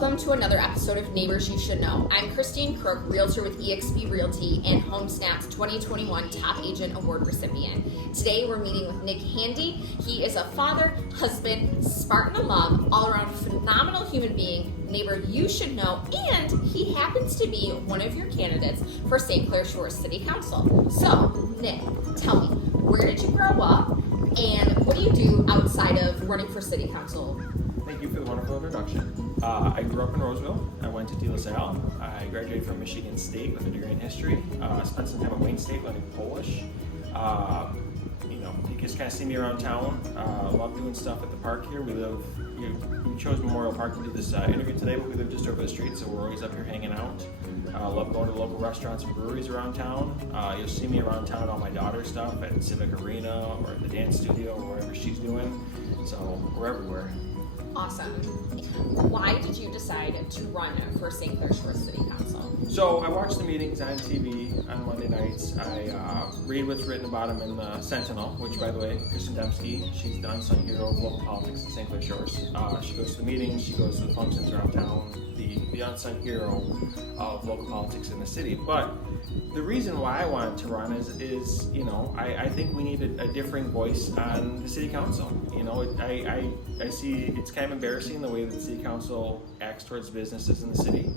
Welcome to another episode of Neighbors You Should Know. I'm Christine Crook, Realtor with eXp Realty and HomeSnap's 2021 Top Agent Award recipient. Today we're meeting with Nick Handy. He is a father, husband, Spartan of love, all-around phenomenal human being, neighbor you should know, and he happens to be one of your candidates for St. Clair Shores City Council. So, Nick, tell me, where did you grow up and what do you do outside of running for City Council? Thank you for the wonderful introduction. I grew up in Roseville. I went to De La Salle. I graduated from Michigan State with a degree in history. Spent some time at Wayne State learning Polish. You just kind of see me around town. Love doing stuff at the park here. We chose Memorial Park to do this interview today, but we live just over the street, so we're always up here hanging out. Love going to local restaurants and breweries around town. You'll see me around town at all my daughter's stuff at Civic Arena or at the dance studio or whatever she's doing. So we're everywhere. Awesome. Why did you decide to run for St. Clair Shores City Council? So I watch the meetings on TV on Monday nights. I read what's written about them in the Sentinel, which, by the way, Kristen Dembski, she's the unsung hero of local politics in St. Clair Shores. She goes to the meetings, she goes to the functions around town, the unsung hero of local politics in the city. But the reason why I wanted to run is I think we need a differing voice on the city council. I see it's kind of embarrassing the way that the city council acts towards businesses in the city.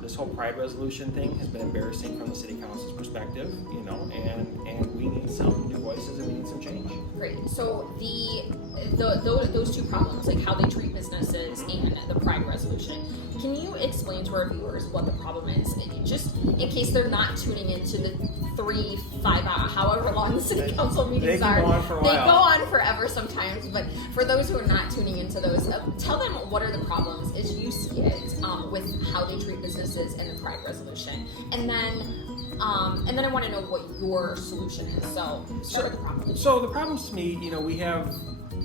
This whole Pride resolution thing has been embarrassing from the city council's perspective, and we need some new voices and we need some change. Great. So those two problems, like how they treat businesses and the Pride resolution, can you explain to our viewers what the problem is? Just in case they're not tuning into the 3-5 hour, however long the city council meetings are. They go on for a while. They go on forever sometimes, but for those who are not tuning into those, tell them what are the problems as you see it with how they treat businesses and the Pride resolution. And then I want to know what your solution is. So start with the problems. So the problems to me, we have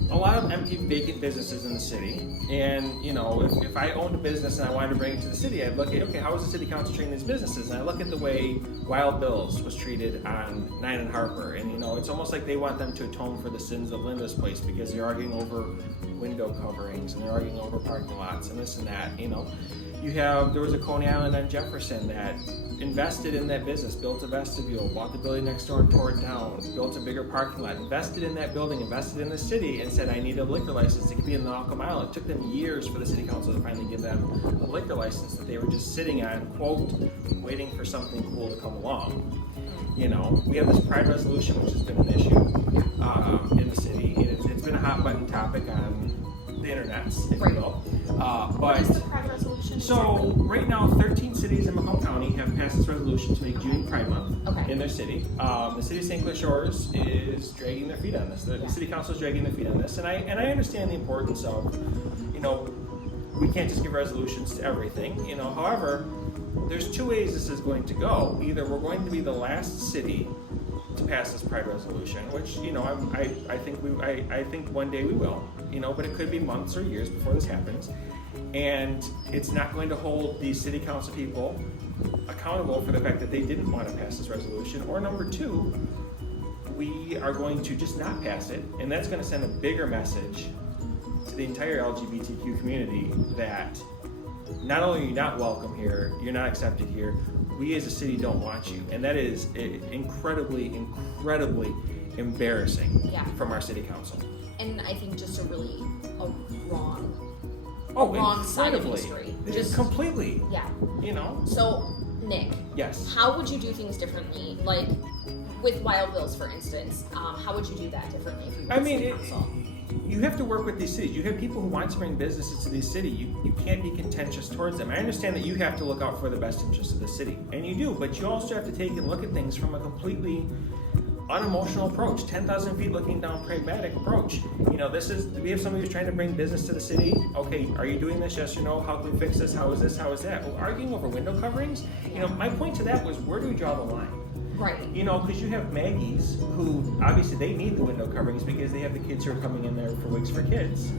a lot of empty, vacant businesses in the city, and if I owned a business and I wanted to bring it to the city, I'd look at, okay, how is the city council treating these businesses? And I look at the way Wild Bill's was treated on 9 and Harper, and it's almost like they want them to atone for the sins of Linda's place because they're arguing over window coverings and they're arguing over parking lots and this and that. There was a Coney Island on Jefferson that invested in that business, built a vestibule, bought the building next door and tore it down, built a bigger parking lot, invested in that building, invested in the city, and said, I need a liquor license to be in the Nautical Mile. It took them years for the city council to finally give them a liquor license that they were just sitting on, quote, waiting for something cool to come along. We have this Pride resolution, which has been an issue in the city. It's been a hot button topic on the internets, if you will. What is the Pride resolution? So right now, 13 cities in Macomb County have passed this resolution to make June Pride Month in their city. The city of St. Clair Shores is dragging their feet on this. The city council is dragging their feet on this, and I understand the importance of, we can't just give resolutions to everything. However, there's two ways this is going to go. Either we're going to be the last city to pass this Pride resolution, which I think one day we will, but it could be months or years before this happens, and it's not going to hold these city council people accountable for the fact that they didn't want to pass this resolution. Or number two, we are going to just not pass it, and that's going to send a bigger message to the entire LGBTQ community that not only are you not welcome here, you're not accepted here, we as a city don't want you. And that is incredibly embarrassing from our city council. And I think just a wrong side of history. Just completely. Yeah. So, Nick. Yes. How would you do things differently? Like with Wild Bill's, for instance, how would you do that differently if you were city council? You have to work with these cities. You have people who want to bring businesses to these cities. You can't be contentious towards them. I understand that you have to look out for the best interests of the city, and you do, but you also have to take and look at things from a completely unemotional approach, 10,000 feet looking down, pragmatic approach. We have somebody who's trying to bring business to the city. Okay, are you doing this? Yes or no? How can we fix this? How is this? How is that? Well, arguing over window coverings, my point to that was, where do we draw the line? Right. Because you have Maggie's who, obviously, they need the window coverings because they have the kids who are coming in there for Wigs for Kids.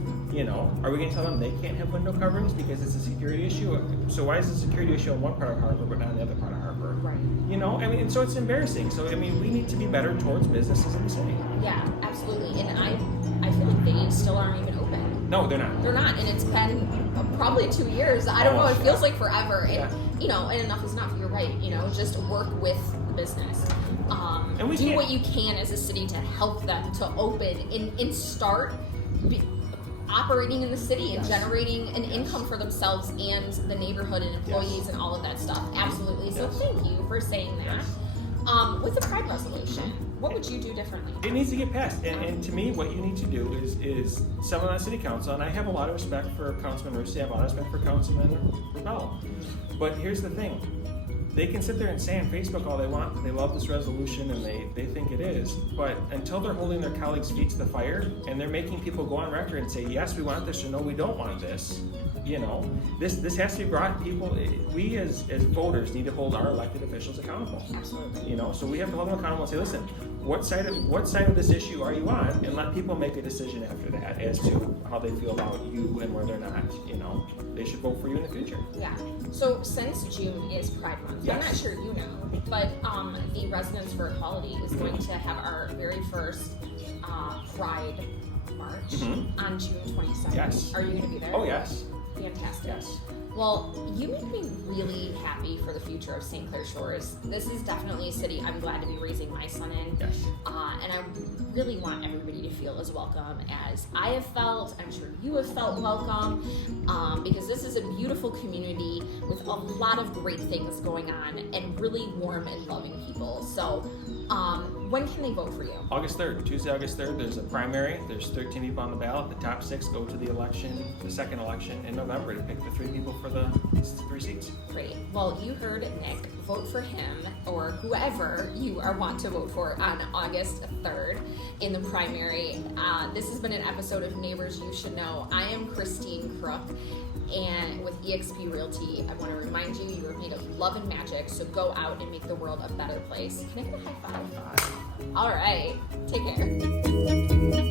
Are we going to tell them they can't have window coverings because it's a security issue? So why is it a security issue on one part of Harper but not on the other part of Harper? Right. You know, I mean, and so it's embarrassing. So, I mean, we need to be better towards businesses in the city. Yeah, absolutely. And I feel like they still aren't even open. No, they're not. They're not, and it's been probably 2 years. I don't know, it feels like forever. And, you know, and enough is enough, you're right. You know, just work with the business. And do what you can as a city to help them to open and start operating in the city and generating an income for themselves and the neighborhood and employees and all of that stuff. Absolutely. So thank you for saying that. With the Pride resolution, what would you do differently? It needs to get passed. And to me, what you need to do is someone on city council, and I have a lot of respect for Councilman Russi, I have a lot of respect for Councilman Rebel. But here's the thing. They can sit there and say on Facebook all they want, they love this resolution and they think it is, but until they're holding their colleagues' feet to the fire and they're making people go on record and say, yes, we want this, or no, we don't want this, you know, this has to be brought people, we as voters need to hold our elected officials accountable. Absolutely. You know, so we have to hold them accountable and say, listen, what side of this issue are you on, and let people make a decision after that as to how they feel about you and where they're not, you know. They should vote for you in the future. Yeah. So since June is Pride Month, I'm not sure you know, but the Residents for Equality is going to have our very first Pride March on June 27th. Yes. Are you going to be there? Oh, yes. Fantastic. Yes. Well, you make me really happy for the future of St. Clair Shores. This is definitely a city I'm glad to be raising my son in. Yes. And I really want everybody to feel as welcome as I have felt. I'm sure you have felt welcome, because this is a beautiful community with a lot of great things going on and really warm and loving people. So when can they vote for you? August 3rd, Tuesday, August 3rd, there's a primary. There's 13 people on the ballot. The top 6 go to the election, the second election in November to pick the 3 people for the 3 seats. Great. Well, you heard Nick. Vote for him or whoever you want to vote for on August 3rd in the primary. This has been an episode of Neighbors You Should Know. I am Christine Crook, and with eXp Realty, I want to remind you, you are made of love and magic, so go out and make the world a better place. Can I get a high five? All right. Take care.